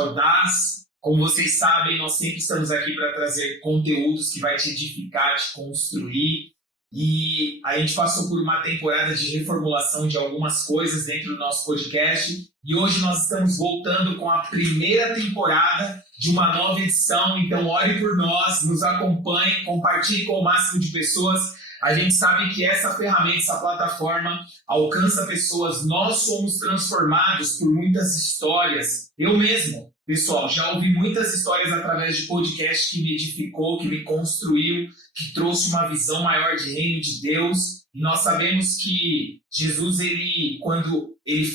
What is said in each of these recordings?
Audaz. Como vocês sabem, nós sempre estamos aqui para trazer conteúdos que vai te edificar, te construir. E a gente passou por uma temporada de reformulação de algumas coisas dentro do nosso podcast. E hoje nós estamos voltando com a primeira temporada de uma nova edição. Então, ore por nós, nos acompanhe, compartilhe com o máximo de pessoas. A gente sabe que essa ferramenta, essa plataforma alcança pessoas. Nós somos transformados por muitas histórias. Eu mesmo, pessoal, já ouvi muitas histórias através de podcast que me edificou, que me construiu, que trouxe uma visão maior de reino de Deus. E nós sabemos que Jesus, quando ele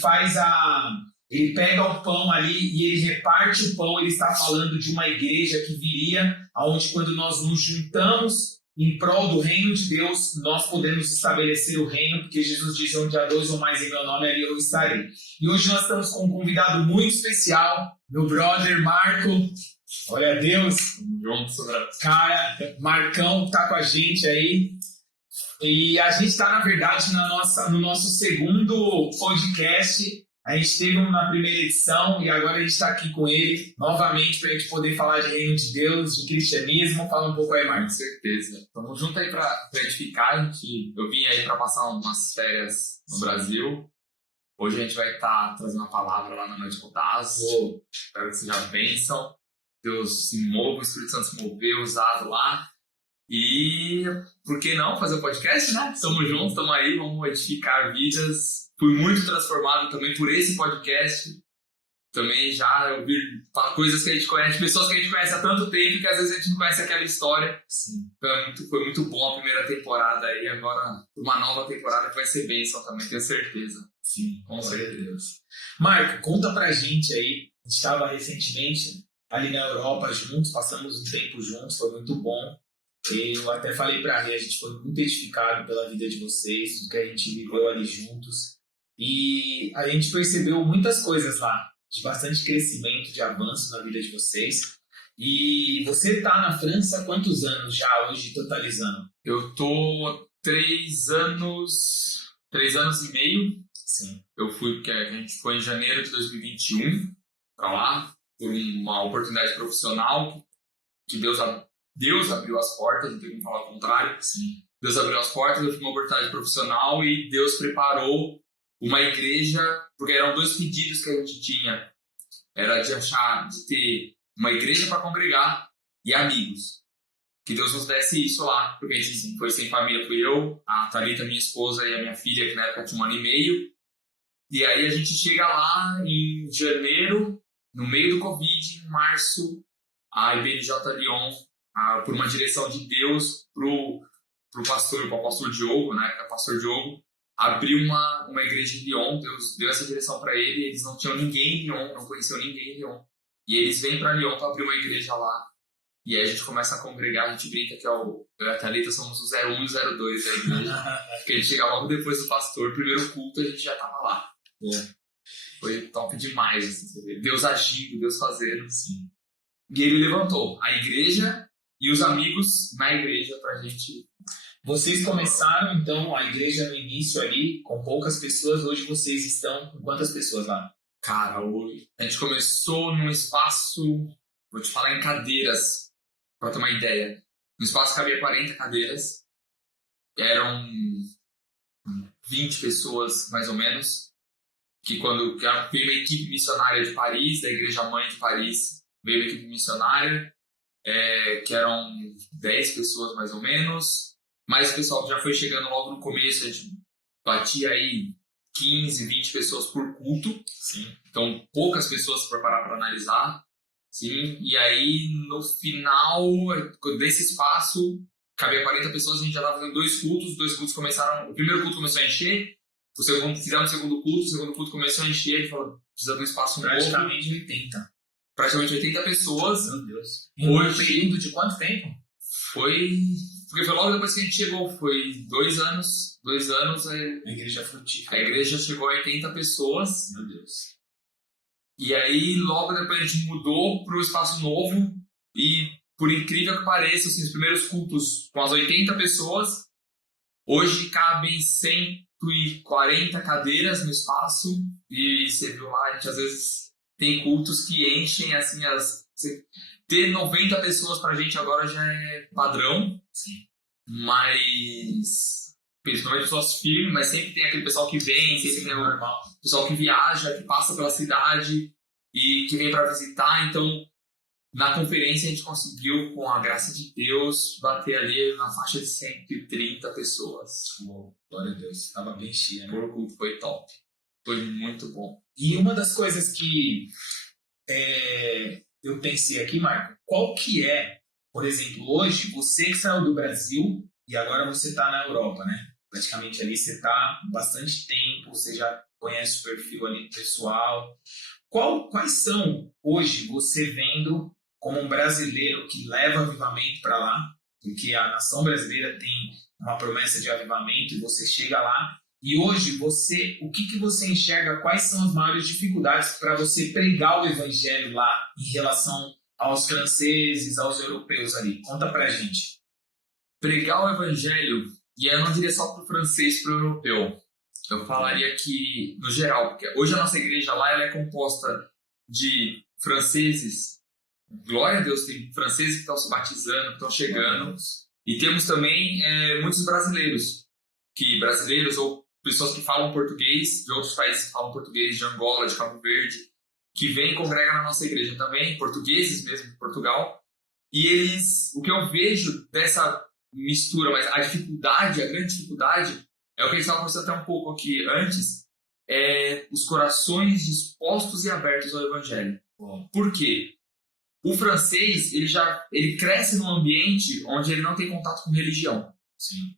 ele pega o pão ali e ele reparte o pão, ele está falando de uma igreja que viria, onde quando nós nos juntamos em prol do reino de Deus, nós podemos estabelecer o reino, porque Jesus diz: onde há dois ou mais em meu nome, ali eu estarei. E hoje nós estamos com um convidado muito especial, meu brother Marco. Olha a Deus. Cara, Marcão tá com a gente aí. E a gente está, na verdade, no nosso segundo podcast. A gente teve um na primeira edição e agora a gente está aqui com ele novamente para a gente poder falar de reino de Deus, de cristianismo. Fala um pouco aí, Marcos. Com certeza. Estamos juntos aí para edificar. Eu vim aí para passar umas férias no Brasil. Hoje a gente vai estar trazendo uma palavra lá na Noite Audaz. Espero que seja bênção. Deus se mova, o Espírito Santo se moveu, usado lá. E por que não fazer um podcast, né? Estamos juntos, estamos aí, vamos edificar vidas. Fui muito transformado também por esse podcast. Também já ouvi coisas que a gente conhece, pessoas que a gente conhece há tanto tempo que às vezes a gente não conhece aquela história. Sim. Então, foi muito bom a primeira temporada aí. Agora, uma nova temporada que vai ser bênção também, tenho certeza. Sim, com certeza. Marco, conta pra gente aí. A gente estava recentemente ali na Europa juntos, passamos um tempo juntos, foi muito bom. Eu até falei pra Rê, a gente foi muito edificado pela vida de vocês, tudo que a gente viveu ali juntos. E a gente percebeu muitas coisas lá, de bastante crescimento, de avanço na vida de vocês. E você tá na França há quantos anos já hoje, totalizando? Eu tô 3 anos e meio. Sim. A gente foi em janeiro de 2021 pra lá, por uma oportunidade profissional que Deus abriu as portas, não tem como falar o contrário. Sim. Deus abriu as portas, eu tive uma oportunidade profissional e Deus preparou uma igreja, porque eram 2 pedidos que a gente tinha. Era de ter uma igreja para congregar e amigos. Que Deus nos desse isso lá, porque a gente foi sem família, fui eu, a Thalita, minha esposa, e a minha filha, que na época tinha 1 ano e meio. E aí a gente chega lá em janeiro, no meio do Covid, em março, a IBNJ Lyon, por uma direção de Deus, pro apóstolo Diogo, né, que é o pastor Diogo, abriu uma igreja em Lyon. Deus deu essa direção para ele. Eles não tinham ninguém em Lyon, não conheciam ninguém em Lyon. E eles vêm para Lyon para abrir uma igreja lá. E aí a gente começa a congregar, a gente brinca que eu e a Thalita somos o 01 e o 02 da igreja. Porque a gente chega logo depois do pastor, primeiro culto, a gente já tava lá. Foi top demais, assim, você vê. Deus agindo, Deus fazendo, assim. E ele levantou a igreja e os amigos na igreja pra gente. Vocês começaram, então, a igreja no início ali, com poucas pessoas. Hoje vocês estão com quantas pessoas lá? Cara, hoje a gente começou num espaço, vou te falar em cadeiras, pra ter uma ideia. No espaço cabia 40 cadeiras. Eram 20 pessoas, mais ou menos. Que veio uma equipe missionária de Paris, da Igreja Mãe de Paris, veio uma equipe missionária, que eram 10 pessoas, mais ou menos. Mas o pessoal já foi chegando logo no começo, a gente batia aí 15, 20 pessoas por culto. Sim. Então, poucas pessoas se prepararam para analisar. Sim. E aí, no final desse espaço, cabia 40 pessoas, a gente já estava fazendo 2 cultos. Os 2 cultos começaram... O primeiro culto começou a encher, fizemos o segundo culto começou a encher, ele falou, precisa de um espaço novo. Praticamente 80 pessoas. Meu Deus. Em um período de quanto tempo? Porque foi logo depois que a gente chegou, foi 2 anos. 2 anos aí. A igreja frutífera. A igreja chegou a 80 pessoas. Meu Deus. E aí, logo depois a gente mudou para o espaço novo. E, por incrível que pareça, assim, os primeiros cultos com as 80 pessoas, hoje cabem 140 cadeiras no espaço. E você viu lá, a gente às vezes tem cultos que enchem, assim, ter 90 pessoas pra gente agora já é padrão. Sim. Mas... Principalmente pessoas firmes, mas sempre tem aquele pessoal que vem, sempre tem o pessoal que viaja, que passa pela cidade e que vem para visitar. Então, na conferência a gente conseguiu, com a graça de Deus, bater ali na faixa de 130 pessoas. Glória a Deus, estava bem cheia, né? O culto foi top, foi muito bom. E uma das coisas que eu pensei aqui, Marco, qual que é, por exemplo, hoje, você que saiu do Brasil e agora você está na Europa, né? Praticamente ali você está há bastante tempo, você já conhece o perfil ali pessoal. Quais são, hoje, você vendo como um brasileiro que leva avivamento para lá, porque a nação brasileira tem uma promessa de avivamento e você chega lá, e hoje o que você enxerga, quais são as maiores dificuldades para você pregar o evangelho lá em relação aos franceses, aos europeus ali? Conta pra gente. Pregar o evangelho, e eu não diria só para o francês e para o europeu. Eu falaria que, no geral, porque hoje a nossa igreja lá ela é composta de franceses. Glória a Deus, tem franceses que estão se batizando, que estão chegando. E temos também muitos brasileiros ou pessoas que falam português, de outros países que falam português, de Angola, de Cabo Verde, que vêm e congregam na nossa igreja também, portugueses mesmo, de Portugal. E eles, o que eu vejo dessa mistura, mas a grande dificuldade, é o que a gente estava conversando até um pouco aqui antes, é os corações dispostos e abertos ao evangelho. Por quê? O francês, ele cresce num ambiente onde ele não tem contato com religião. Sim.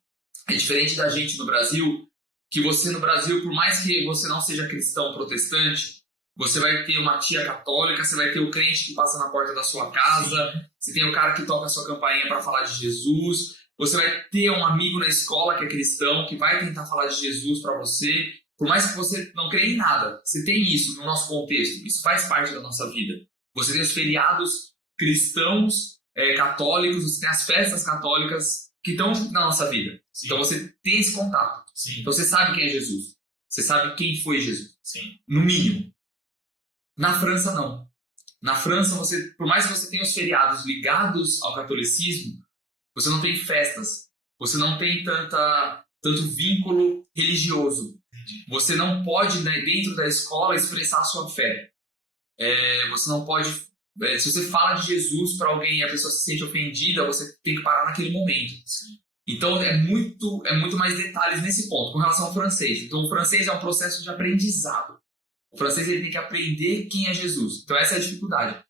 É diferente da gente no Brasil, que você no Brasil, por mais que você não seja cristão protestante, você vai ter uma tia católica, você vai ter o crente que passa na porta da sua casa, sim, você tem o cara que toca a sua campainha para falar de Jesus, você vai ter um amigo na escola que é cristão, que vai tentar falar de Jesus para você, por mais que você não creia em nada. Você tem isso no nosso contexto, isso faz parte da nossa vida. Você tem os feriados cristãos, católicos, você tem as festas católicas que estão na nossa vida. Sim. Então você tem esse contato. Sim. Então você sabe quem é Jesus. Você sabe quem foi Jesus. Sim. No mínimo. Na França, não. Na França, por mais que você tenha os feriados ligados ao catolicismo, você não tem festas. Você não tem tanto vínculo religioso. Entendi. Você não pode, né, dentro da escola, expressar a sua fé. Você não pode... se você fala de Jesus para alguém e a pessoa se sente ofendida, você tem que parar naquele momento. Sim. Então, é muito mais detalhes nesse ponto, com relação ao francês. Então, o francês é um processo de aprendizado. O francês ele tem que aprender quem é Jesus. Então, essa é a dificuldade.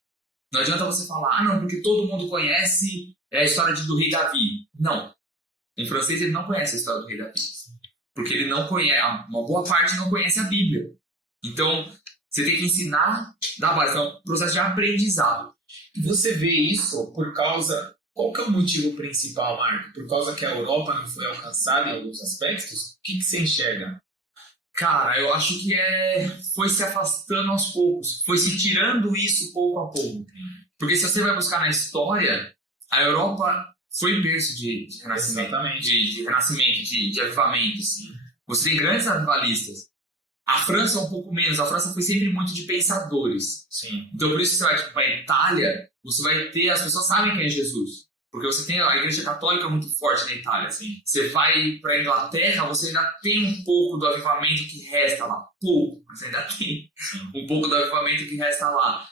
Não adianta você falar, não, porque todo mundo conhece a história do rei Davi. Não. Um francês ele não conhece a história do rei Davi. Porque ele não conhece, uma boa parte não conhece a Bíblia. Então, você tem que ensinar da base. Então, é um processo de aprendizado. E você vê isso por causa... Qual que é o motivo principal, Marco? Por causa que a Europa não foi alcançada em alguns aspectos? O que você enxerga? Cara, eu acho que foi se afastando aos poucos. Foi se tirando isso pouco a pouco. Porque se você vai buscar na história, a Europa foi berço de renascimento. Exatamente. De renascimento, de avivamento. Sim. Você tem grandes avivalistas. A França um pouco menos. A França foi sempre muito de pensadores. Sim. Então por isso que você vai para a Itália, você vai ter... As pessoas sabem quem é Jesus. Porque você tem a igreja católica muito forte na Itália. Assim. Você vai para a Inglaterra, você ainda tem um pouco do avivamento que resta lá. Pouco, mas ainda tem um pouco do avivamento que resta lá.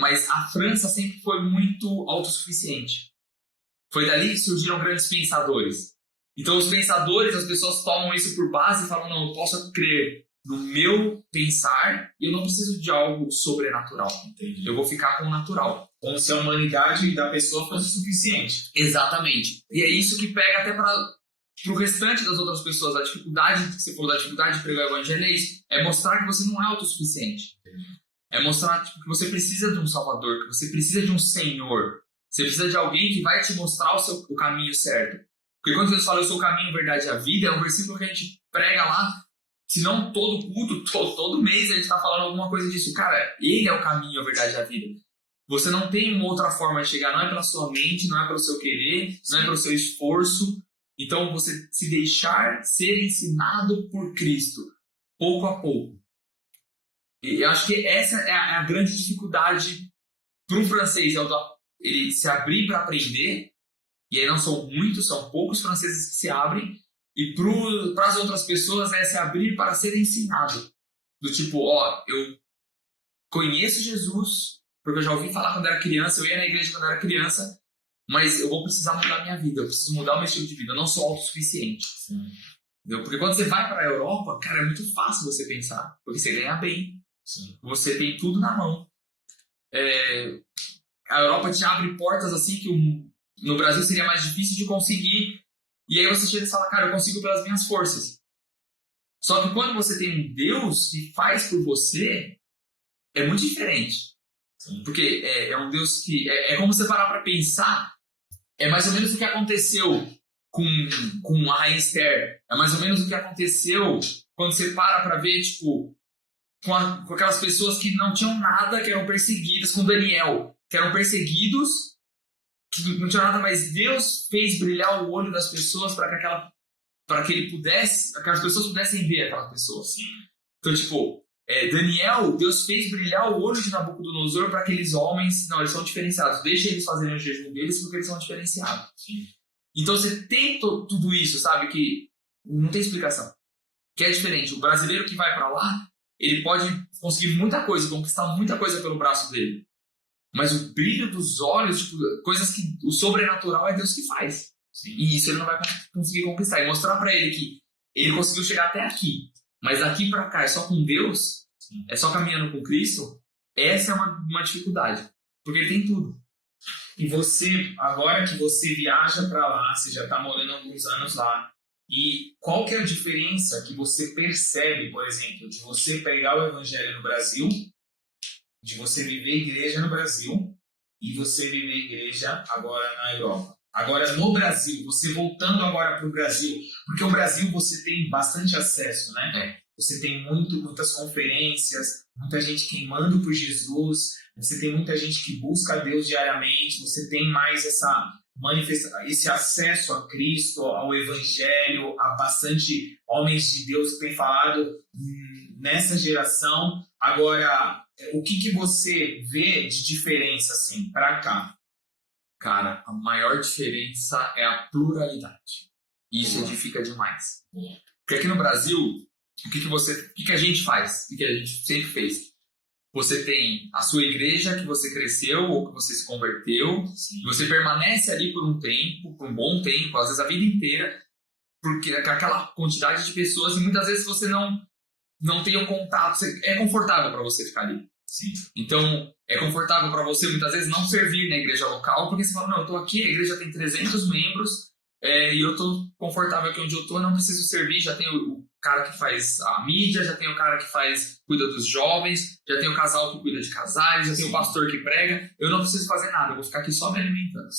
Mas a França sempre foi muito autossuficiente. Foi dali que surgiram grandes pensadores. Então os pensadores, as pessoas tomam isso por base e falam, não, eu posso crer no meu pensar e eu não preciso de algo sobrenatural. Entendi. Eu vou ficar com o natural. Como se a humanidade da pessoa fosse suficiente. Exatamente. E é isso que pega até para o restante das outras pessoas. A dificuldade, que você falou da dificuldade de pregar o evangelho é isso. É mostrar que você não é autossuficiente. É mostrar que você precisa de um salvador, que você precisa de um senhor. Você precisa de alguém que vai te mostrar o caminho certo. Porque quando Deus fala eu sou o caminho, a verdade e a vida, é um versículo que a gente prega lá. Se não todo culto, todo mês a gente está falando alguma coisa disso. Cara, ele é o caminho, a verdade e a vida. Você não tem uma outra forma de chegar, não é pela sua mente, não é pelo seu querer, não é pelo seu esforço. Então, você se deixar ser ensinado por Cristo, pouco a pouco. E eu acho que essa é a grande dificuldade para um francês, ele se abrir para aprender, e aí não são muitos, são poucos franceses que se abrem, e para as outras pessoas é se abrir para ser ensinado. Do tipo, eu conheço Jesus, porque eu já ouvi falar quando era criança, eu ia na igreja quando era criança, mas eu vou precisar mudar a minha vida, eu preciso mudar o meu estilo de vida, eu não sou autossuficiente. Entendeu? Porque quando você vai para a Europa, cara, é muito fácil você pensar, porque você ganha bem, você tem tudo na mão. A Europa te abre portas assim que no Brasil seria mais difícil de conseguir, e aí você chega e fala, cara, eu consigo pelas minhas forças. Só que quando você tem um Deus que faz por você, é muito diferente. Porque é um Deus que... É como você parar para pensar, é mais ou menos o que aconteceu com a Rainha Esther. É mais ou menos o que aconteceu quando você para ver, tipo, com aquelas pessoas que não tinham nada, que eram perseguidas, com Daniel, que eram perseguidos, que não tinham nada, mas Deus fez brilhar o olho das pessoas para que aquelas pessoas pudessem ver aquelas pessoas. Então, tipo, Daniel, Deus fez brilhar o olho de Nabucodonosor para aqueles homens, não, eles são diferenciados, deixa eles fazerem o jejum deles porque eles são diferenciados. Então você tem tudo isso, sabe, que não tem explicação, que é diferente. O brasileiro que vai para lá, ele pode conseguir muita coisa, conquistar muita coisa pelo braço dele, mas o brilho dos olhos, tipo, coisas que o sobrenatural é Deus que faz. E isso ele não vai conseguir conquistar. E mostrar para ele que ele conseguiu chegar até aqui, mas daqui para cá é só com Deus, é só caminhando com Cristo, essa é uma dificuldade, porque ele tem tudo. E você, agora que você viaja para lá, você já está morando alguns anos lá, e qual que é a diferença que você percebe, por exemplo, de você pregar o evangelho no Brasil, de você viver igreja no Brasil, e você viver igreja agora na Europa? Agora, no Brasil, você voltando agora para o Brasil, porque o Brasil você tem bastante acesso, né? Você tem muitas conferências, muita gente queimando por Jesus, você tem muita gente que busca a Deus diariamente, você tem mais esse acesso a Cristo, ao Evangelho, a bastante homens de Deus que têm falado nessa geração. Agora, o que você vê de diferença assim, para cá? Cara, a maior diferença é a pluralidade. E isso edifica demais. Porque aqui no Brasil, o que a gente faz? O que a gente sempre fez? Você tem a sua igreja que você cresceu ou que você se converteu, e você permanece ali por um tempo, por um bom tempo, às vezes a vida inteira, porque aquela quantidade de pessoas, e muitas vezes você não tem o contato, é confortável para você ficar ali. Então, é confortável para você muitas vezes não servir na igreja local, porque você fala, não, eu estou aqui, a igreja tem 300 membros, e eu estou confortável aqui onde eu estou, não preciso servir, já tem o cara que faz a mídia, já tem o cara que cuida dos jovens, já tem o casal que cuida de casais, já tem o pastor que prega, eu não preciso fazer nada, eu vou ficar aqui só me alimentando.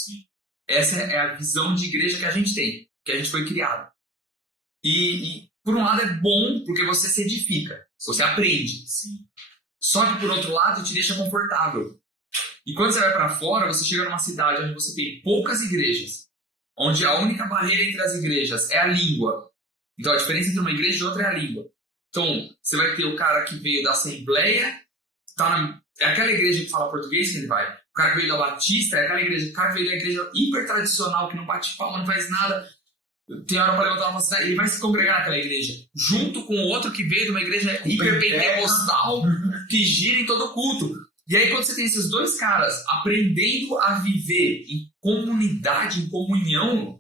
Essa é a visão de igreja que a gente tem, que a gente foi criado. E por um lado é bom, porque você se edifica, você aprende. Só que por outro lado te deixa confortável. E quando você vai para fora, você chega numa cidade onde você tem poucas igrejas, onde a única barreira entre as igrejas é a língua. Então a diferença entre uma igreja e outra é a língua. Então você vai ter o cara que veio da Assembleia, é aquela igreja que fala português que ele vai. O cara que veio da Batista é aquela igreja. O cara que veio da igreja hiper tradicional, que não bate palma, não faz nada, tem hora para levantar uma cidade, ele vai se congregar naquela igreja, junto com o outro que veio de uma igreja hiper pentecostal, que gira em todo o culto. E aí quando você tem esses dois caras aprendendo a viver em comunidade, em comunhão,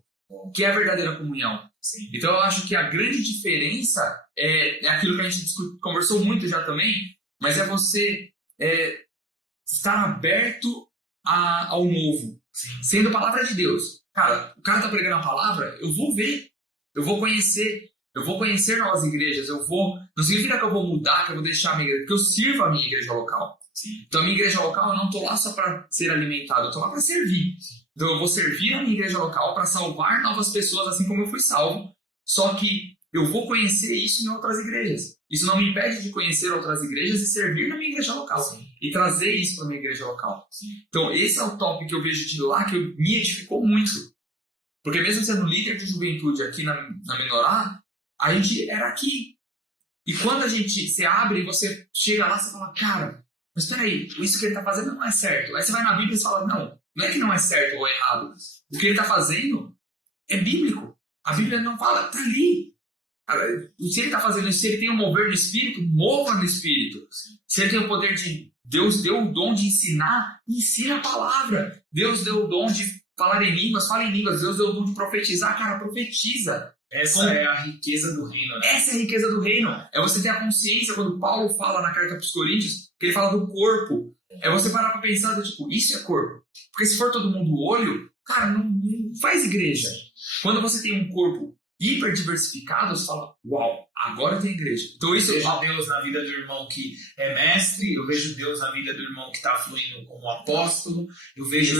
que é a verdadeira comunhão. Então eu acho que a grande diferença é aquilo que a gente conversou muito já também, mas é você estar aberto ao novo, sendo a palavra de Deus. Cara, o cara tá pregando a palavra, eu vou ver, eu vou conhecer novas igrejas, não significa que eu vou mudar, que eu vou deixar a minha igreja, porque eu sirvo a minha igreja local. Então a minha igreja local, eu não tô lá só para ser alimentado, eu tô lá para servir. Então eu vou servir a minha igreja local para salvar novas pessoas, assim como eu fui salvo, só que eu vou conhecer isso em outras igrejas. Isso não me impede de conhecer outras igrejas e servir na minha igreja local. E trazer isso para a minha igreja local. Então esse é o top que eu vejo de lá, que me edificou muito. Porque mesmo sendo líder de juventude aqui na Menorá, a gente era aqui. E quando você abre e você chega lá, você fala, cara, mas peraí, isso que ele está fazendo não é certo. Aí você vai na Bíblia e fala, não é que não é certo ou errado. O que ele está fazendo é bíblico. A Bíblia não fala, tá ali. Se ele está fazendo isso, se ele tem um mover no Espírito, mova no Espírito. Se ele tem o poder de... Deus deu o dom de ensinar, ensina a palavra. Deus deu o dom de falar em línguas, fala em línguas. Deus deu o dom de profetizar, cara, profetiza. Essa é a riqueza do reino, né? Essa é a riqueza do reino. É você ter a consciência, quando Paulo fala na carta para os Coríntios, que ele fala do corpo. É você parar para pensar, tipo, isso é corpo. Porque se for todo mundo olho, cara, não faz igreja. Quando você tem um corpo hiper diversificado, você fala, uau, agora tem igreja. Então isso... Eu vejo Deus na vida do irmão que é mestre, eu vejo Deus na vida do irmão que está fluindo como apóstolo, eu vejo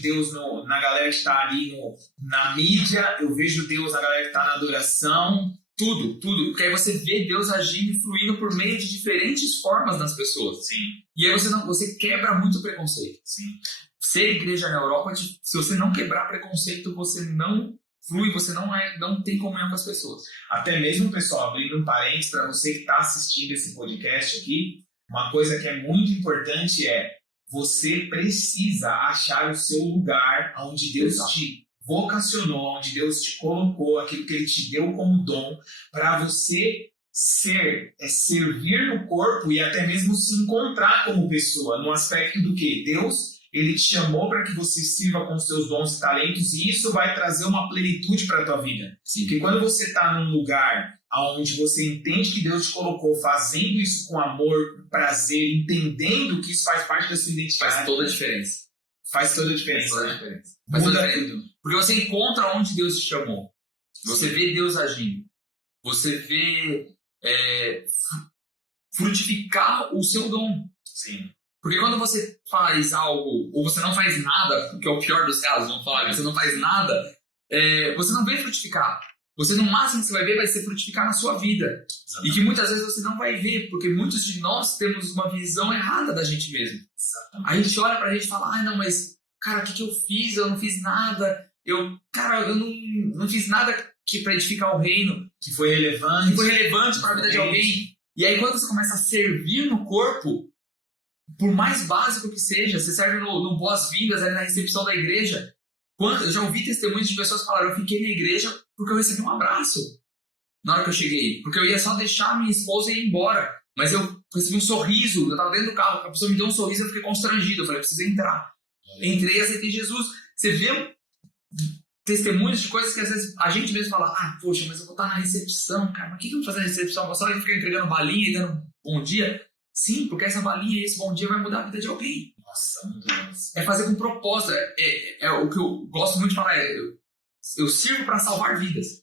Deus na galera que está ali na mídia, eu vejo Deus na galera que está na adoração. Tudo. Porque aí você vê Deus agindo e fluindo por meio de diferentes formas nas pessoas. Sim. E aí você quebra muito preconceito. Sim. Ser igreja na Europa, se você não quebrar preconceito, você não flui, você não tem comunhão com as pessoas. Até mesmo, pessoal, abrindo um parênteses para você que está assistindo esse podcast aqui, uma coisa que é muito importante é você precisa achar o seu lugar onde Deus te vocacionou, onde Deus te colocou, aquilo que Ele te deu como dom, para você servir no corpo e até mesmo se encontrar como pessoa, no aspecto do que? Deus, Ele te chamou para que você sirva com os seus dons e talentos, e isso vai trazer uma plenitude para a tua vida. Sim. Porque quando você está num lugar onde você entende que Deus te colocou, fazendo isso com amor, com prazer, entendendo que isso faz parte da sua identidade, faz toda a diferença. Faz toda a diferença. Muda tudo. Porque você encontra onde Deus te chamou. Você vê Deus agindo. Você vê frutificar o seu dom. Sim. Porque quando você faz algo, ou você não faz nada, que é o pior dos casos, vamos falar, você não faz nada, você não vê frutificar. Você, no máximo que você vai ver, vai ser frutificar na sua vida. Exatamente. E que muitas vezes você não vai ver, porque muitos de nós temos uma visão errada da gente mesmo. Exatamente. A gente olha pra gente e fala, não, mas, cara, o que eu fiz? Eu não fiz nada. Eu não fiz nada pra edificar o reino. Que foi relevante para a vida de alguém. E aí, quando você começa a servir no corpo, por mais básico que seja, você serve no boas-vindas, ali na recepção da igreja. Eu já ouvi testemunhos de pessoas que falaram, eu fiquei na igreja porque eu recebi um abraço na hora que eu cheguei. Porque eu ia só deixar minha esposa e ir embora. Mas eu recebi um sorriso, eu estava dentro do carro, a pessoa me deu um sorriso e eu fiquei constrangido. Eu falei, eu preciso entrar. Entrei e aceitei Jesus. Você vê testemunhos de coisas que às vezes a gente mesmo fala, poxa, mas eu vou estar na recepção, cara, mas o que eu vou fazer na recepção? Vou só ficar entregando balinha e dando bom dia? Sim, porque essa balinha e esse bom dia vai mudar a vida de alguém. Nossa, meu Deus. É fazer com propósito. É o que eu gosto muito de falar. Eu sirvo para salvar vidas.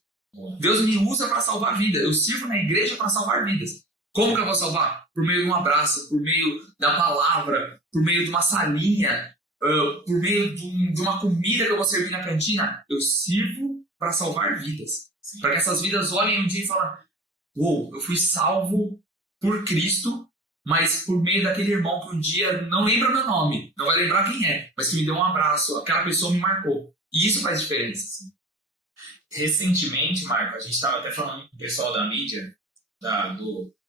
Deus me usa para salvar vidas. Eu sirvo na igreja para salvar vidas. Como que eu vou salvar? Por meio de um abraço, por meio da palavra, por meio de uma salinha, por meio de uma comida que eu vou servir na cantina. Eu sirvo para salvar vidas. Para que essas vidas olhem um dia e falem, eu fui salvo por Cristo, mas por meio daquele irmão que um dia não lembra meu nome, não vai lembrar quem é, mas que me deu um abraço, aquela pessoa me marcou. E isso faz diferença. Recentemente, Marco, a gente estava até falando com o pessoal da mídia, da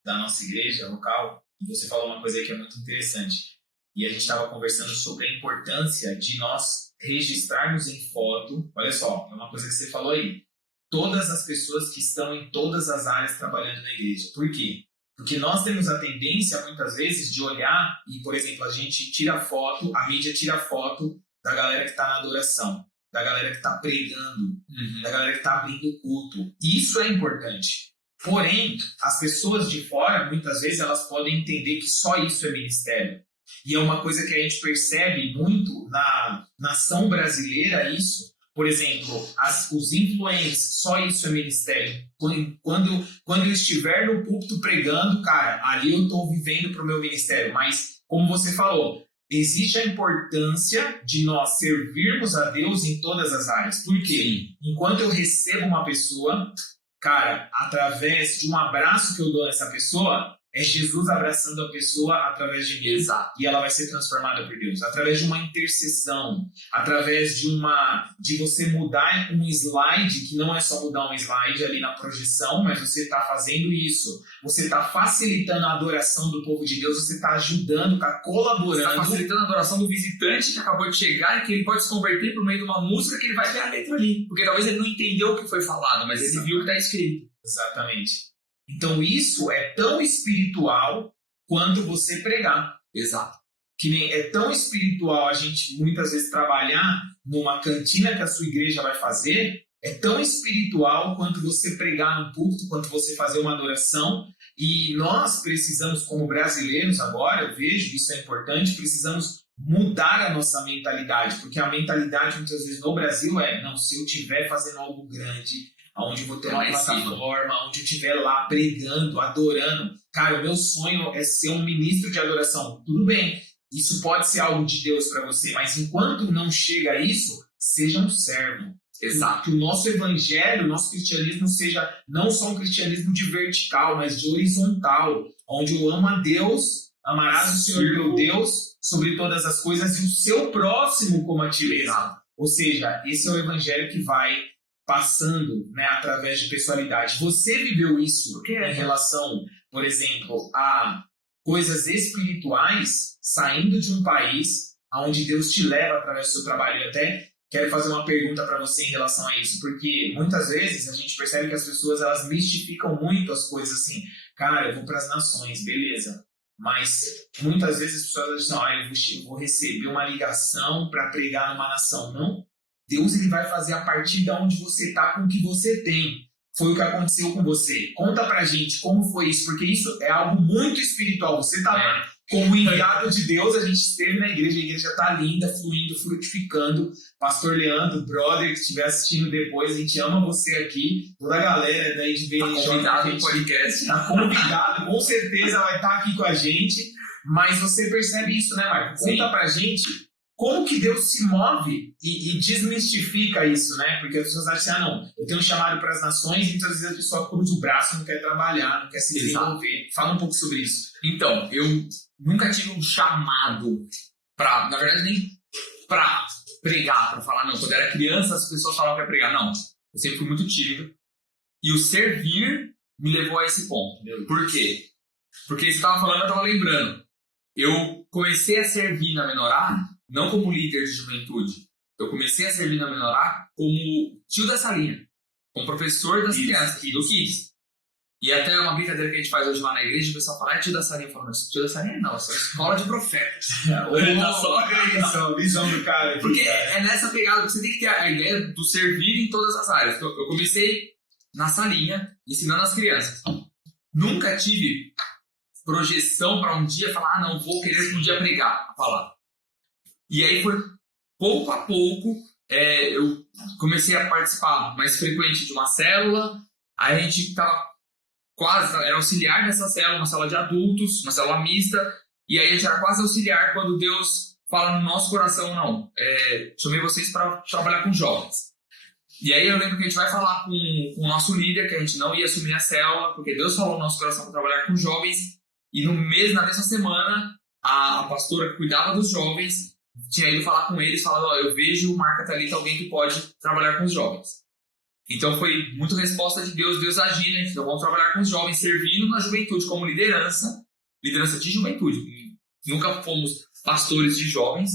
nossa igreja local, e você falou uma coisa aí que é muito interessante. E a gente estava conversando sobre a importância de nós registrarmos em foto. Olha só, é uma coisa que você falou aí. Todas as pessoas que estão em todas as áreas trabalhando na igreja. Por quê? Porque nós temos a tendência, muitas vezes, de olhar e, por exemplo, a gente tira foto, a mídia tira foto da galera que está na adoração, da galera que está pregando, da galera que está abrindo o culto. Isso é importante. Porém, as pessoas de fora, muitas vezes, elas podem entender que só isso é ministério. E é uma coisa que a gente percebe muito na nação brasileira, isso. Por exemplo, os influencers, só isso é ministério. Quando eu estiver no púlpito pregando, cara, ali eu estou vivendo para o meu ministério. Mas, como você falou, existe a importância de nós servirmos a Deus em todas as áreas. Por quê? Enquanto eu recebo uma pessoa, cara, através de um abraço que eu dou nessa pessoa, é Jesus abraçando a pessoa através de mim. Exato. E ela vai ser transformada por Deus. Através de uma intercessão, através de você mudar um slide, que não é só mudar um slide ali na projeção, mas você está fazendo isso. Você está facilitando a adoração do povo de Deus, você está ajudando, está colaborando. Você está facilitando a adoração do visitante que acabou de chegar e que ele pode se converter por meio de uma música que ele vai ver a letra ali. Porque talvez ele não entendeu o que foi falado, mas ele viu o que está escrito. Exatamente. Então isso é tão espiritual quanto você pregar. Exato. Que nem é tão espiritual a gente muitas vezes trabalhar numa cantina que a sua igreja vai fazer, é tão espiritual quanto você pregar no púlpito, quanto você fazer uma adoração. E nós precisamos, como brasileiros agora, eu vejo, isso é importante, precisamos mudar a nossa mentalidade, porque a mentalidade muitas vezes no Brasil é, não, se eu estiver fazendo algo grande, onde eu vou ter uma plataforma, onde eu estiver lá pregando, adorando. Cara, o meu sonho é ser um ministro de adoração. Tudo bem, isso pode ser algo de Deus para você, mas enquanto não chega a isso, seja um servo. Exato. Que o nosso evangelho, o nosso cristianismo seja não só um cristianismo de vertical, mas de horizontal, onde eu amo a Deus, amarás o Senhor teu Deus sobre todas as coisas e o seu próximo como a ti mesmo. Ou seja, esse é o evangelho que vai passando, né, através de pessoalidade. Você viveu isso em relação, por exemplo, a coisas espirituais saindo de um país onde Deus te leva através do seu trabalho. Eu até quero fazer uma pergunta para você em relação a isso, porque muitas vezes a gente percebe que as pessoas elas mistificam muito as coisas assim. Cara, eu vou para as nações, beleza. Mas muitas vezes as pessoas dizem, eu vou receber uma ligação para pregar numa nação. Não. Deus ele vai fazer a partir de onde você está, com o que você tem. Foi o que aconteceu com você. Conta pra gente como foi isso, porque isso é algo muito espiritual. Você está lá como enviado de Deus, a gente esteve na igreja, a igreja está linda, fluindo, frutificando. Pastor Leandro, brother, que estiver assistindo depois, a gente ama você aqui. Toda a galera daí de BNJ. Está convidado no podcast. Está convidado, com certeza vai estar aqui com a gente. Mas você percebe isso, né, Marco? Conta pra gente como que Deus se move e desmistifica isso, né? Porque as pessoas acham assim, não, eu tenho um chamado para as nações e muitas vezes a pessoa cruza o braço, não quer trabalhar, não quer se desenvolver. Fala um pouco sobre isso. Então, eu nunca tive um chamado na verdade, nem para pregar, para falar, não. Quando eu era criança, as pessoas falavam que ia pregar. Não, eu sempre fui muito tímido. E o servir me levou a esse ponto. Por quê? Porque você estava falando, eu estava lembrando. Eu comecei a servir na Menorá não como líder de juventude. Eu comecei a servir na Menorá como tio da salinha, como professor das crianças, do Kids. E até uma brincadeira que a gente faz hoje lá na igreja, o pessoal fala, tio da salinha. Eu falo, tio da salinha não, isso é escola de profetas. Só visão do cara aqui. Porque é nessa pegada que você tem que ter a ideia do servir em todas as áreas. Eu comecei na salinha, ensinando as crianças. Nunca tive projeção para um dia falar, não, vou querer um dia pregar a palavra. E aí foi pouco a pouco, eu comecei a participar mais frequente de uma célula, aí a gente estava era auxiliar nessa célula, uma célula de adultos, uma célula mista, e aí a gente era quase auxiliar quando Deus fala no nosso coração, não, chamei vocês para trabalhar com jovens. E aí eu lembro que a gente vai falar com o nosso líder, que a gente não ia assumir a célula, porque Deus falou no nosso coração para trabalhar com jovens, e na mesma semana, a pastora que cuidava dos jovens tinha ido falar com eles, falando, eu vejo o Marca Thalita alguém que pode trabalhar com os jovens. Então foi muito resposta de Deus agindo, então vamos trabalhar com os jovens, servindo na juventude como liderança de juventude. Nunca fomos pastores de jovens,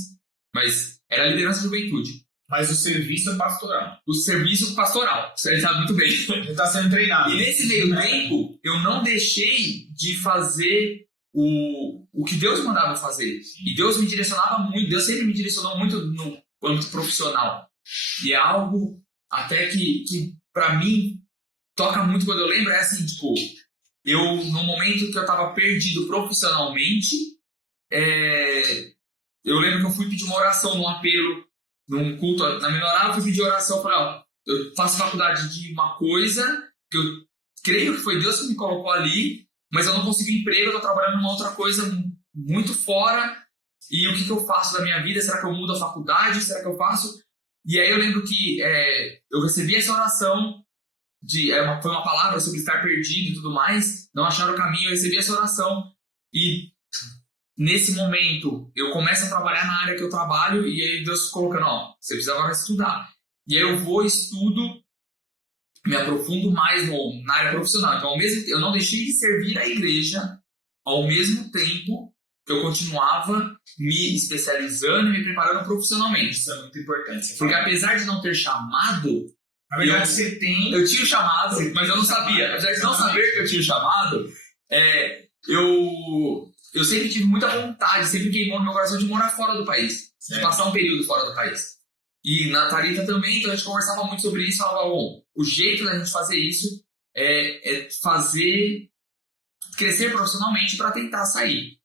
mas era liderança de juventude. Mas o serviço é pastoral. O serviço pastoral, você sabe muito bem. Ele está sendo treinado. E nesse meio tempo, eu não deixei de fazer o que Deus mandava fazer. E Deus me direcionava muito, Deus sempre me direcionou muito no âmbito profissional. E é algo até que para mim toca muito quando eu lembro, é assim, tipo, no momento que eu estava perdido profissionalmente, eu lembro que eu fui pedir uma oração num apelo, num culto na Menorá, eu fui pedir oração, falei, eu faço faculdade de uma coisa, que eu creio que foi Deus que me colocou ali, mas eu não consegui emprego, eu estou trabalhando numa outra coisa muito fora, e o que eu faço da minha vida? Será que eu mudo a faculdade? Será que eu faço? E aí eu lembro que eu recebi essa oração, foi uma palavra sobre estar perdido e tudo mais, não acharam o caminho, eu recebi essa oração. E nesse momento, eu começo a trabalhar na área que eu trabalho e aí Deus colocando, você precisa agora estudar. E aí eu vou, estudo, me aprofundo mais na área profissional. Então, eu não deixei de servir a igreja ao mesmo tempo que eu continuava me especializando e me preparando profissionalmente. Isso é muito importante. Porque apesar de não ter chamado, na verdade, você tem... Eu tinha o chamado, mas eu não sabia. Apesar de não saber que eu tinha o chamado, eu sempre tive muita vontade, sempre queimou no meu coração de morar fora do país. De passar um período fora do país. E na Thalita também, então a gente conversava muito sobre isso. Falava, o jeito da gente fazer isso é fazer crescer profissionalmente para tentar sair.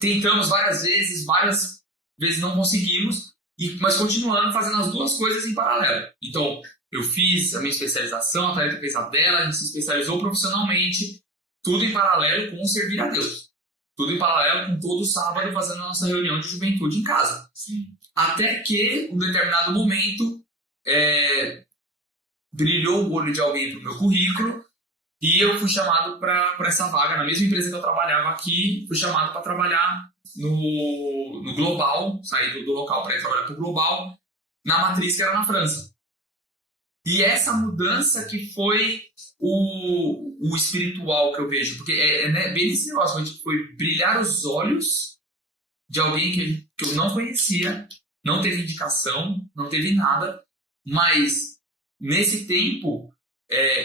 Tentamos várias vezes não conseguimos, mas continuando fazendo as duas coisas em paralelo. Então, eu fiz a minha especialização, a Thalita fez a dela, a gente se especializou profissionalmente, tudo em paralelo com servir a Deus. Tudo em paralelo com todo sábado fazendo a nossa reunião de juventude em casa. Sim. Até que, em um determinado momento, brilhou o olho de alguém para o meu currículo e eu fui chamado para essa vaga. Na mesma empresa que eu trabalhava aqui, fui chamado para trabalhar no Global, saí do local para ir trabalhar para o Global, na matriz que era na França. E essa mudança que foi o espiritual que eu vejo, porque bem esse negócio, foi brilhar os olhos de alguém que eu não conhecia, não teve indicação, não teve nada, mas nesse tempo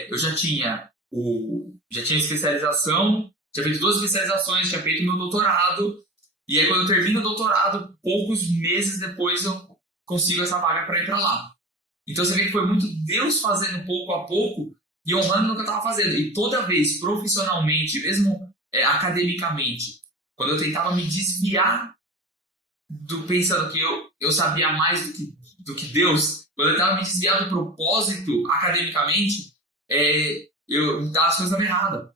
eu já tinha especialização, tinha feito 2 especializações, tinha feito meu doutorado, e aí quando eu termino o doutorado, poucos meses depois eu consigo essa vaga para ir para lá. Então você vê que foi muito Deus fazendo pouco a pouco e honrando no que eu estava fazendo. E toda vez, profissionalmente, mesmo academicamente, quando eu tentava me desviar pensando que eu sabia mais do que Deus, quando eu tentava me desviar do propósito academicamente, eu dava as coisas erradas.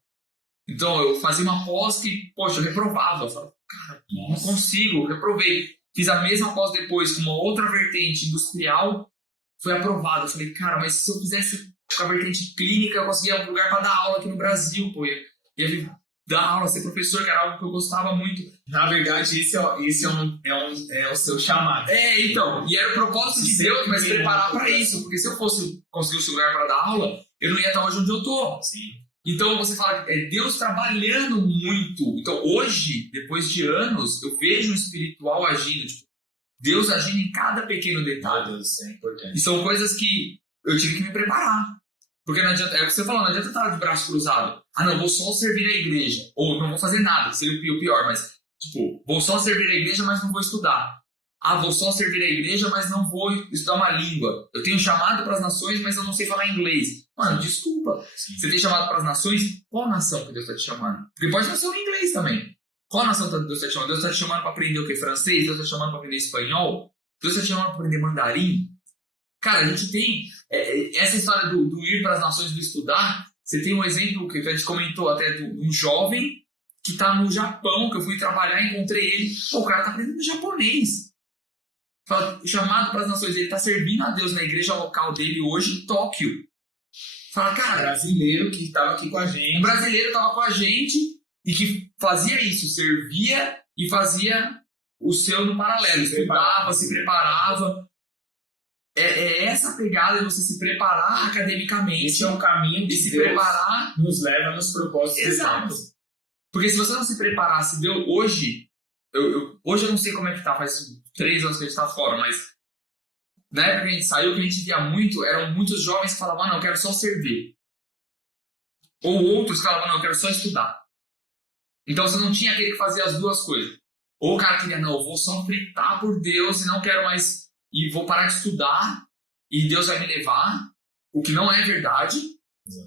Então eu fazia uma pós que, eu reprovava. Eu falava, cara, não consigo, reprovei. Fiz a mesma pós depois com uma outra vertente industrial, foi aprovado. Eu falei, cara, mas se eu fizesse com a vertente clínica, eu conseguia um lugar para dar aula aqui no Brasil, ia dar aula, ser professor, que era algo que eu gostava muito. Na verdade, esse é o seu chamado. Então, e era o propósito de Deus, mas preparar para isso, porque se eu fosse conseguir esse lugar para dar aula, eu não ia estar hoje onde eu estou. Sim. Então, você fala que é Deus trabalhando muito. Então, hoje, depois de anos, eu vejo o espiritual agindo, Deus agindo em cada pequeno detalhe. Deus, é importante. E são coisas que eu tive que me preparar. Porque não adianta, é o que você falou, não adianta estar de braço cruzado. Não, vou só servir a igreja. Ou não vou fazer nada, que seria o pior, mas, vou só servir a igreja, mas não vou estudar. Vou só servir a igreja, mas não vou estudar uma língua. Eu tenho chamado para as nações, mas eu não sei falar inglês. Mano, desculpa. Sim. Você tem chamado para as nações, qual nação que Deus está te chamando? Porque pode não ser o inglês também. Qual nação Deus está te chamando? Deus está te chamando para aprender o quê? Francês? Deus está te chamando para aprender espanhol? Deus está te chamando para aprender mandarim? Cara, a gente tem essa história do ir para as nações, do estudar. Você tem um exemplo que a gente comentou até de um jovem que está no Japão, que eu fui trabalhar e encontrei ele. O cara está aprendendo japonês. Fala, chamado para as nações, ele está servindo a Deus na igreja local dele hoje em Tóquio. Fala, cara, brasileiro que estava aqui com a gente. Um brasileiro estava com a gente e que fazia isso, servia e fazia o seu no paralelo. Estudava, se preparava. É essa pegada de você se preparar academicamente. Esse é um caminho que se Deus preparar nos leva nos propósitos. Exato. Porque se você não se preparar, se Deus hoje eu não sei como é que tá, faz 3 anos que a gente tá fora, mas na época que a gente saiu, o que a gente via muito, eram muitos jovens que falavam, não, eu quero só servir. Ou outros que falavam, não, eu quero só estudar. Então você não tinha aquele que fazia as duas coisas. Ou o cara queria, não, eu vou só fritar por Deus e não quero mais, e vou parar de estudar e Deus vai me levar, o que não é verdade.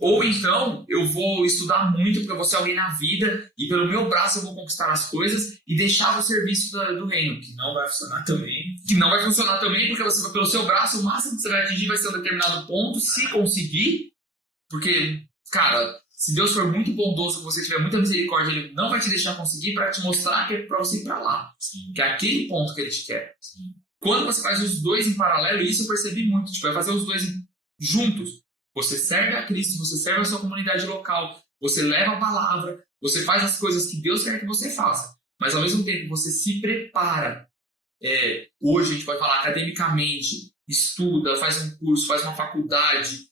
Ou então, eu vou estudar muito porque eu vou ser alguém na vida e pelo meu braço eu vou conquistar as coisas e deixar o serviço do reino. Que não vai funcionar também. Que não vai funcionar também porque você, pelo seu braço, o máximo que você vai atingir vai ser um determinado ponto, se conseguir. Porque, cara, se Deus for muito bondoso, se você tiver muita misericórdia, Ele não vai te deixar conseguir para te mostrar que é para você ir para lá. Sim. Que é aquele ponto que Ele te quer. Sim. Quando você faz os dois em paralelo, isso eu percebi muito. Vai fazer os dois juntos. você serve a Cristo, você serve a sua comunidade local, você leva a palavra, você faz as coisas que Deus quer que você faça, mas ao mesmo tempo você se prepara. Hoje a gente pode falar academicamente, estuda, faz um curso, faz uma faculdade,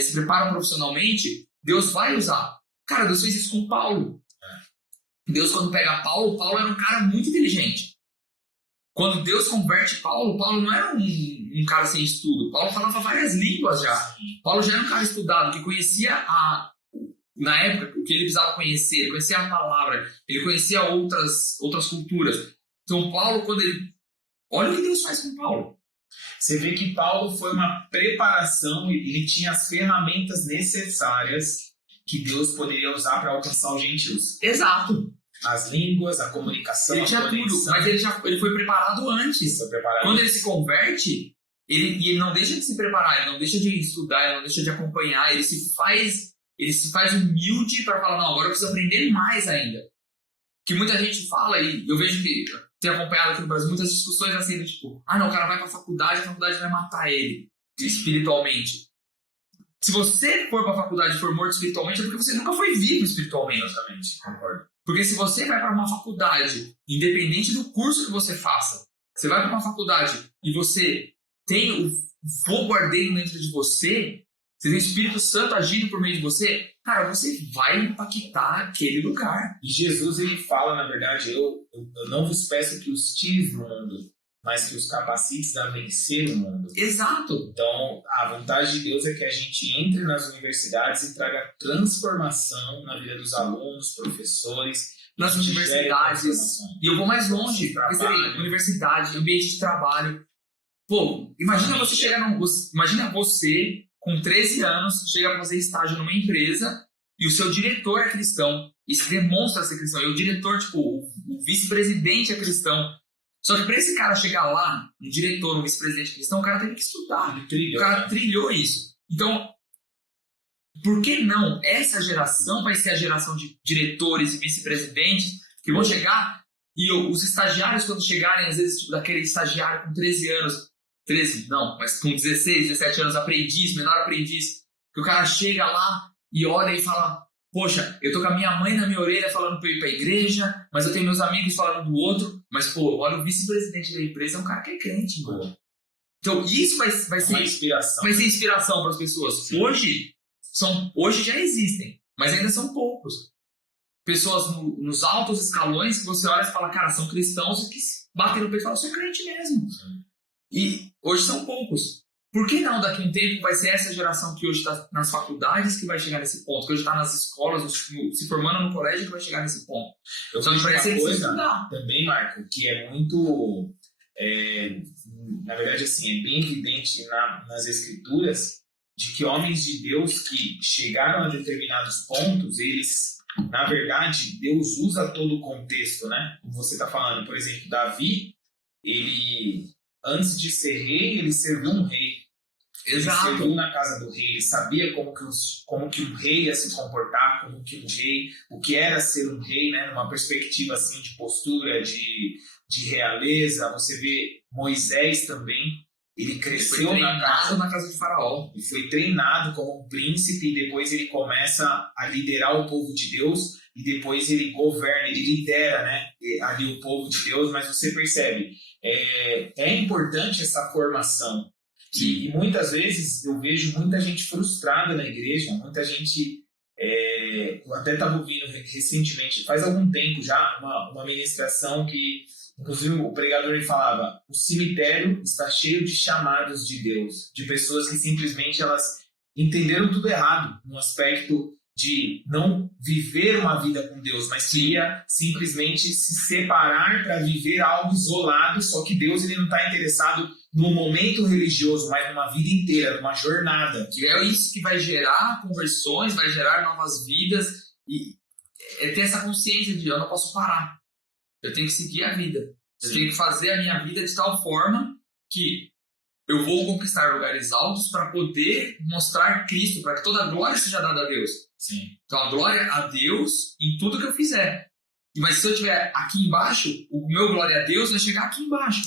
se prepara profissionalmente, Deus vai usar. Cara, Deus fez isso com Paulo. Deus, quando pega Paulo, Paulo era um cara muito inteligente. Quando Deus converte Paulo, Paulo não era um cara sem estudo. Paulo falava várias línguas já. Paulo já era um cara estudado, que conhecia na época o que ele precisava conhecer, ele conhecia a palavra, ele conhecia outras culturas. Então Paulo, olha o que Deus faz com Paulo. Você vê que Paulo foi uma preparação, ele tinha as ferramentas necessárias que Deus poderia usar para alcançar os gentios. Exato. As línguas, a comunicação, ele tinha tudo, mas ele foi preparado antes. Quando ele se converte, ele não deixa de se preparar, ele não deixa de estudar, ele não deixa de acompanhar, ele se faz humilde para falar, não, agora eu preciso aprender mais ainda. Que muita gente fala, e eu vejo que tem acompanhado aqui no Brasil muitas discussões assim, do tipo, não, o cara vai para a faculdade vai matar ele espiritualmente. Se você for para a faculdade e for morto espiritualmente, é porque você nunca foi vivo espiritualmente. Exatamente, concordo. Porque se você vai para uma faculdade, independente do curso que você faça, você vai para uma faculdade e você tem o fogo ardendo dentro de você, você tem o Espírito Santo agindo por meio de você, cara, você vai impactar aquele lugar. E Jesus, ele fala, na verdade, eu não vos peço que os tires do mundo, mas que os capacites a vencer o mundo. Exato. Então, a vontade de Deus é que a gente entre nas universidades e traga transformação na vida dos alunos, professores. Nas universidades. E eu vou mais longe. Universidade, ambiente de trabalho. Pô, imagina você com 13 anos, chega a fazer estágio numa empresa e o seu diretor é cristão. E se demonstra ser cristão. E o diretor, o vice-presidente é cristão. Só que para esse cara chegar lá, um diretor, um vice-presidente cristão, o cara teve que estudar. O cara trilhou isso. Então, por que não? Essa geração vai ser a geração de diretores e vice-presidentes que vão chegar e os estagiários, quando chegarem, às vezes, daquele estagiário com 13 anos, 13 não, mas com 16, 17 anos, aprendiz, menor aprendiz, que o cara chega lá e olha e fala, poxa, eu tô com a minha mãe na minha orelha falando pra eu ir pra igreja, mas eu tenho meus amigos falando do outro, mas, pô, olha, o vice-presidente da empresa é um cara que é crente, mano. Então, isso vai ser inspiração. Vai ser inspiração para as pessoas. Sim. Hoje já existem, mas ainda são poucos. Pessoas nos altos escalões que você olha e fala, cara, são cristãos que batem no peito e falam, sou crente mesmo. Sim. E hoje são poucos. Por que não daqui a um tempo vai ser essa geração que hoje está nas faculdades que vai chegar nesse ponto, que hoje está nas escolas, se formando no colégio que vai chegar nesse ponto? Eu só uma coisa também, Marco, que é muito, na verdade, assim, é bem evidente nas escrituras, de que homens de Deus que chegaram a determinados pontos, eles, na verdade, Deus usa todo o contexto, né? Como você está falando, por exemplo, Davi, ele, antes de ser rei, ele serviu um rei. Exato. Ele serviu na casa do rei, ele sabia como que um rei ia se comportar, o que era ser um rei, né? Numa perspectiva assim de postura, de realeza. Você vê Moisés também, ele cresceu na casa de Faraó. Ele foi treinado como um príncipe e depois ele começa a liderar o povo de Deus e depois ele governa, ele lidera, né? Ali o povo de Deus, mas você percebe, é importante essa formação. E muitas vezes eu vejo muita gente frustrada na igreja, muita gente... eu até estava ouvindo recentemente, faz algum tempo já, uma ministração que, inclusive, o pregador ele falava: o cemitério está cheio de chamados de Deus, de pessoas que simplesmente elas entenderam tudo errado, no aspecto de não viver uma vida com Deus, mas queria simplesmente se separar para viver algo isolado, só que Deus ele não está interessado num momento religioso, mas numa vida inteira, numa jornada. Que é isso que vai gerar conversões, vai gerar novas vidas, e ter essa consciência de eu não posso parar, eu tenho que seguir a vida, eu tenho que fazer a minha vida de tal forma que eu vou conquistar lugares altos para poder mostrar Cristo, para que toda a glória seja dada a Deus. Sim. Então a glória a Deus em tudo que eu fizer. Mas se eu estiver aqui embaixo, o meu glória a Deus vai chegar aqui embaixo.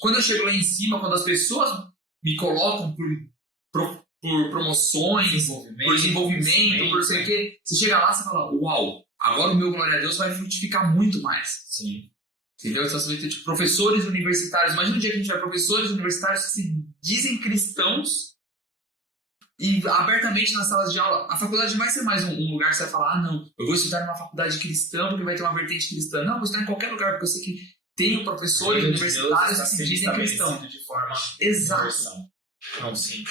Quando eu chego lá em cima, quando as pessoas me colocam por promoções, por desenvolvimento, por sei o quê. Você chega lá e fala, uau, agora o meu glória a Deus vai frutificar muito mais. Sim. Entendeu? Então você vai ter tipo, professores universitários. Imagina um dia que a gente vai professores universitários que se dizem cristãos e abertamente nas salas de aula. A faculdade não vai ser mais um lugar que você vai falar, não, eu vou estudar numa faculdade cristã porque vai ter uma vertente cristã. Não, eu vou estudar em qualquer lugar porque eu sei que tem professores universitários que se dizem cristãos. De forma exato. Não, sim.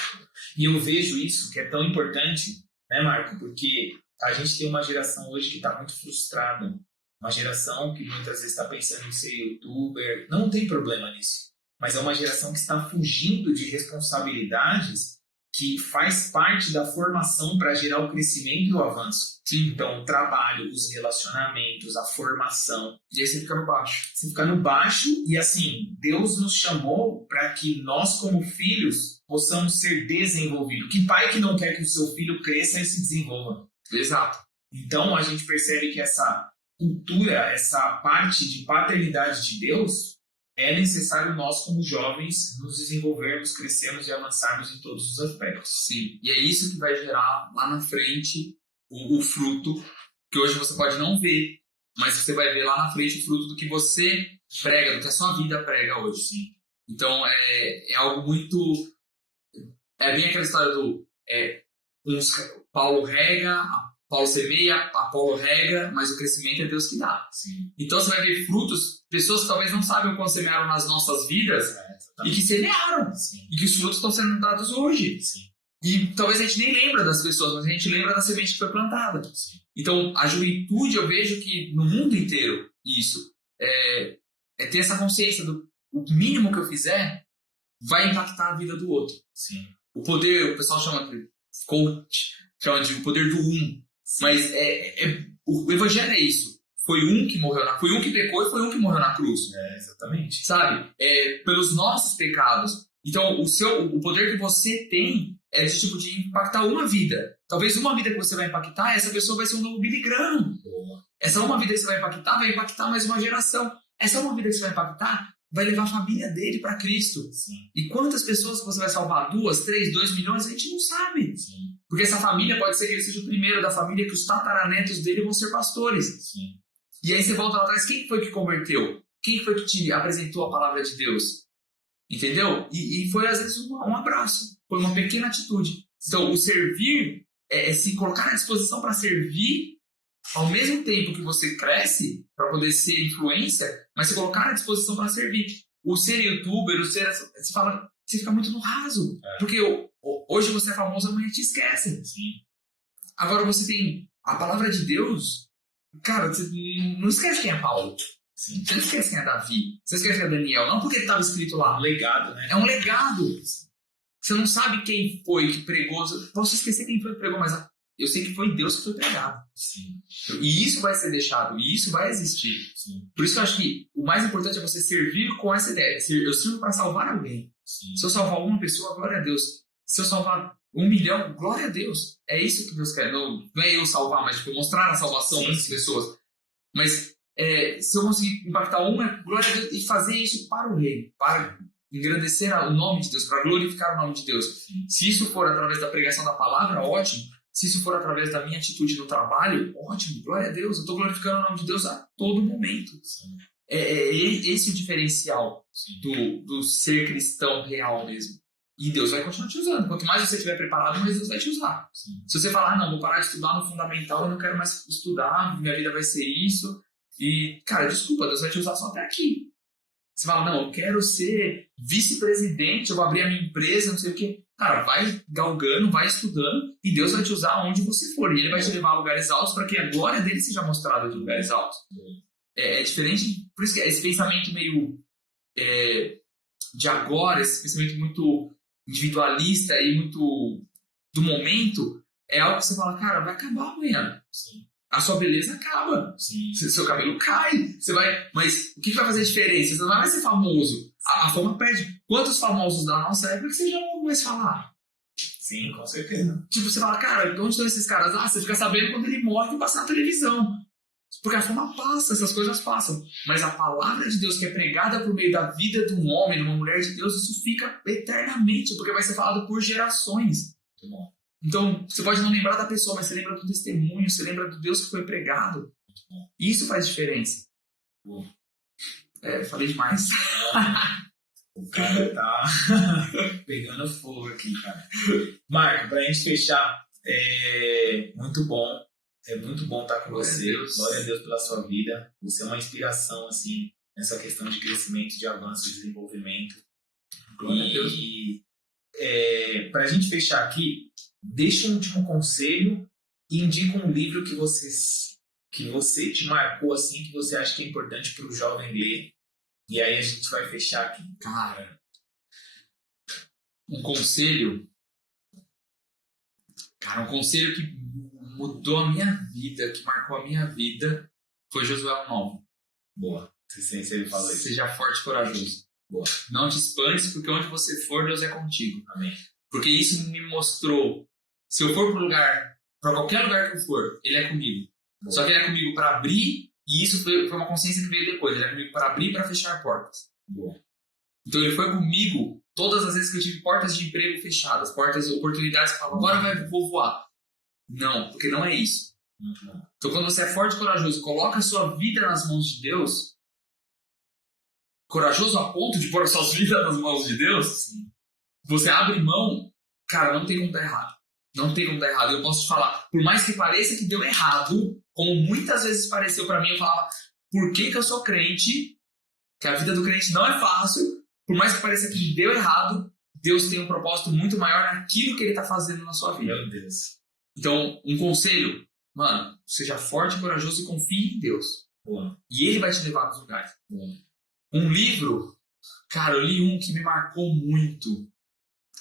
E eu vejo isso que é tão importante, né, Marco? Porque a gente tem uma geração hoje que está muito frustrada. Uma geração que muitas vezes está pensando em ser youtuber. Não tem problema nisso. Mas é uma geração que está fugindo de responsabilidades que faz parte da formação para gerar o crescimento e o avanço. Sim. Então, o trabalho, os relacionamentos, a formação. E aí você fica no baixo. Você fica no baixo e, assim, Deus nos chamou para que nós, como filhos, possamos ser desenvolvidos. Que pai que não quer que o seu filho cresça e se desenvolva? Exato. Então, a gente percebe que essa cultura, essa parte de paternidade de Deus, é necessário nós, como jovens, nos desenvolvermos, crescermos e avançarmos em todos os aspectos. Sim, e é isso que vai gerar lá na frente o fruto, que hoje você pode não ver, mas você vai ver lá na frente o fruto do que você prega, do que a sua vida prega hoje. Sim. Então, é algo muito... É bem aquela história do... Paulo rega, Paulo semeia, Apolo rega, mas o crescimento é Deus que dá. Sim. Então você vai ver frutos, pessoas que talvez não sabem o quanto semearam nas nossas vidas e que semearam. Sim. E que os frutos estão sendo dados hoje. Sim. E talvez a gente nem lembra das pessoas, mas a gente lembra da semente que foi plantada. Sim. Então a juventude, eu vejo que no mundo inteiro, isso, é ter essa consciência do o mínimo que eu fizer vai impactar a vida do outro. Sim. O poder, o pessoal chama de coach, chama de o poder do Mas o evangelho é isso. Foi um que morreu foi um que pecou e foi um que morreu na cruz. Exatamente. Sabe? Pelos nossos pecados. Então, o poder que você tem é de tipo de impactar uma vida. Talvez uma vida que você vai impactar, essa pessoa vai ser um novo Billy Graham. Essa uma vida que você vai impactar mais uma geração. Essa uma vida que você vai impactar vai levar a família dele para Cristo. Sim. E quantas pessoas você vai salvar? 2, 3, 2 milhões? A gente não sabe. Sim. Porque essa família pode ser que ele seja o primeiro da família, que os tataranetos dele vão ser pastores. Sim. E aí você volta lá atrás, quem foi que converteu? Quem foi que te apresentou a palavra de Deus? Entendeu? E foi às vezes um abraço, foi uma pequena atitude. Então o servir é se colocar à disposição para servir ao mesmo tempo que você cresce para poder ser influência, mas se colocar à disposição para servir. O ser youtuber, você fica muito no raso. Porque hoje você é famoso, amanhã te esquecem. Sim. Agora você tem a palavra de Deus. Cara, você não esquece quem é Paulo. Sim. Você não esquece quem é Davi. Você esquece quem é Daniel. Não porque estava escrito lá. Um legado, né? É um legado. Você não sabe quem foi que pregou. Posso esquecer quem foi que pregou, mas eu sei que foi Deus que foi pregado. Sim. E isso vai ser deixado. E isso vai existir. Sim. Por isso que eu acho que o mais importante é você servir com essa ideia. Eu sirvo para salvar alguém. Sim. Se eu salvar uma pessoa, glória a Deus. Se eu salvar 1 milhão, glória a Deus. É isso que Deus quer. Não é eu salvar, mas tipo, mostrar a salvação para as pessoas. Mas se eu conseguir impactar uma, glória a Deus. E fazer isso para o reino. Para engrandecer o nome de Deus. Para glorificar o nome de Deus. Se isso for através da pregação da palavra, ótimo. Se isso for através da minha atitude no trabalho, ótimo. Glória a Deus. Eu estou glorificando o nome de Deus a todo momento. Sim. Esse o diferencial do ser cristão real mesmo. E Deus vai continuar te usando. Quanto mais você estiver preparado, mais Deus vai te usar. Sim. Se você falar, não, vou parar de estudar no fundamental, eu não quero mais estudar, minha vida vai ser isso. E, cara, desculpa, Deus vai te usar só até aqui. Você fala, não, eu quero ser vice-presidente, eu vou abrir a minha empresa, não sei o quê. Cara, vai galgando, vai estudando, e Deus vai te usar onde você for. E Ele vai te levar a lugares altos para que a glória dele seja mostrada de lugares altos. É diferente, por isso que esse pensamento meio de agora, esse pensamento muito individualista e muito do momento, é algo que você fala, cara, vai acabar amanhã. Sim. A sua beleza acaba. Sim. Seu cabelo cai. Você vai... Mas o que vai fazer diferença? Você não vai ser famoso. A fama perde. Quantos famosos da nossa época que você já não vai mais falar? Sim, com certeza. Tipo, você fala, cara, de onde estão esses caras? Você fica sabendo quando ele morre e passa na televisão. Porque a fama passa, essas coisas passam. Mas a palavra de Deus que é pregada por meio da vida de um homem, de uma mulher de Deus, isso fica eternamente, porque vai ser falado por gerações. Muito bom. Então, você pode não lembrar da pessoa, mas você lembra do testemunho, você lembra do Deus que foi pregado. Isso faz diferença. Bom. Falei demais. O cara tá pegando fogo aqui, cara. Marco, pra gente fechar, muito bom. É muito bom estar com você. Glória a Deus pela sua vida. Você é uma inspiração, assim, nessa questão de crescimento, de avanço, de desenvolvimento. Glória a Deus. E pra gente fechar aqui, deixa um último conselho e indica um livro que você te marcou, assim, que você acha que é importante para o jovem ler. E aí a gente vai fechar aqui. Cara, um conselho que mudou a minha vida, que marcou a minha vida, foi Josué 9. Boa. Você sempre fala isso. Seja forte e corajoso. Boa. Não te espantes, porque onde você for, Deus é contigo. Amém. Porque isso me mostrou, se eu for para qualquer lugar que eu for, Ele é comigo. Boa. Só que Ele é comigo para abrir, e isso foi uma consciência que veio depois. Ele é comigo para abrir e para fechar portas. Boa. Então Ele foi comigo todas as vezes que eu tive portas de emprego fechadas, oportunidades que falavam, agora vou voar. Não, porque não é isso. Então quando você é forte e corajoso, coloca a sua vida nas mãos de Deus, corajoso a ponto de pôr a sua vida nas mãos de Deus, sim, você abre mão, cara, não tem como dar errado. Não tem como dar errado. Eu posso te falar, por mais que pareça que deu errado, como muitas vezes pareceu pra mim, eu falava, por que eu sou crente? Que a vida do crente não é fácil. Por mais que pareça que deu errado, Deus tem um propósito muito maior naquilo que Ele está fazendo na sua vida. Meu Deus. Então, um conselho, mano, seja forte e corajoso e confie em Deus. Boa. E Ele vai te levar nos lugares. Boa. Um livro, cara, eu li um que me marcou muito,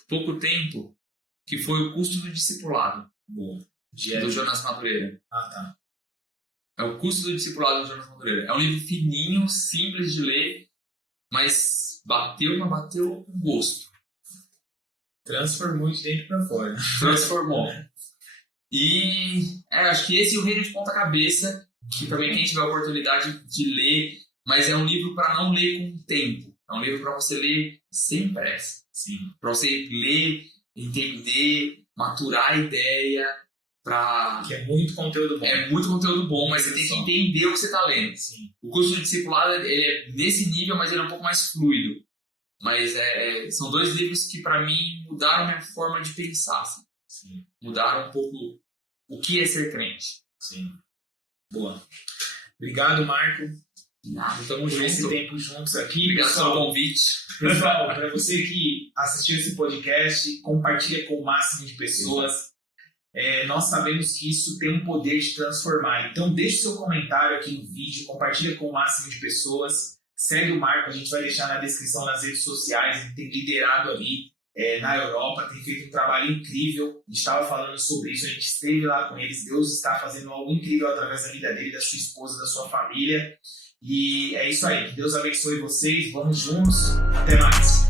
pouco tempo, que foi O Custo do Discipulado. Boa. Do Jonas Madureira. Ah, tá. É O Custo do Discipulado do Jonas Madureira. É um livro fininho, simples de ler, mas bateu com gosto. Transformou de dentro pra fora. Transformou. E acho que esse é o Reino de Ponta Cabeça, que também quem tiver a oportunidade de ler, mas é um livro para não ler com tempo. É um livro para você ler sem pressa. Sim. Para você ler, entender, maturar a ideia. Que é muito conteúdo bom. É muito conteúdo bom, mas você tem que entender o que você está lendo. Sim. O curso do discipulado ele é nesse nível, mas ele é um pouco mais fluido. Mas são dois livros que, para mim, mudaram a minha forma de pensar. Assim. Sim. Mudaram um pouco o que é ser crente. Sim. Boa. Obrigado, Marco. Nada, tamo por esse junto. tempo juntos aqui. Obrigado pelo convite. Pessoal, para você que assistiu esse podcast, compartilha com o máximo de pessoas. Nós sabemos que isso tem um poder de transformar. Então, deixe seu comentário aqui no vídeo, compartilha com o máximo de pessoas. Segue o Marco, a gente vai deixar na descrição nas redes sociais. Ele tem liderado ali na Europa, tem feito um trabalho incrível. A gente estava falando sobre isso, a gente esteve lá com eles. Deus está fazendo algo incrível através da vida dele, da sua esposa, da sua família. E é isso aí. Que Deus abençoe vocês. Vamos juntos. Até mais.